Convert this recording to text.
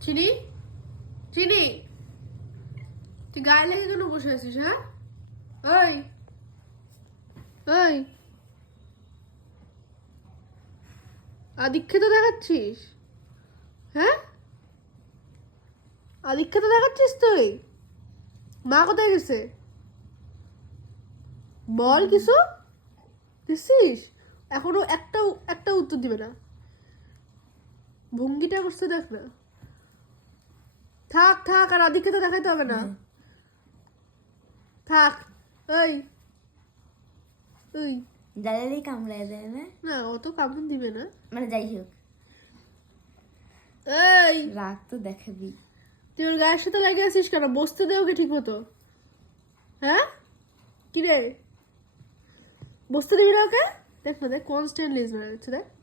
চিনি? চিনি? তুই গায়ে লেগে কেন বসে আছিস হ্যাঁ? ওই ওই আদিক্ষেতা দেখাচ্ছিস? হ্যাঁ? আদিক্ষেতা দেখাচ্ছিস তুই? মা কোথায় গেছে? বল কিছু। দিছিস এখনও একটাও একটা উত্তর দিবে না। ভঙ্গিটা করছে দেখ না। থাক থাক আর আদিক্ষেতা দেখাইতে হবে না। থাক ওই ওই দাদারই কামড়ায় দেয় না? না অত কামড় দিবে না। মানে যাই হোক। এই। রাগ তো দেখাবি। তুই ওর গায়ের সাথে লেগে আছিস কেন? বসতে দে ওকে ঠিক মতো হ্যাঁ? কি রে? বসতে দিবি না ওকে? দেখ না দেখ কনস্ট্যান্ট লেজ মারা যাচ্ছে দেখ।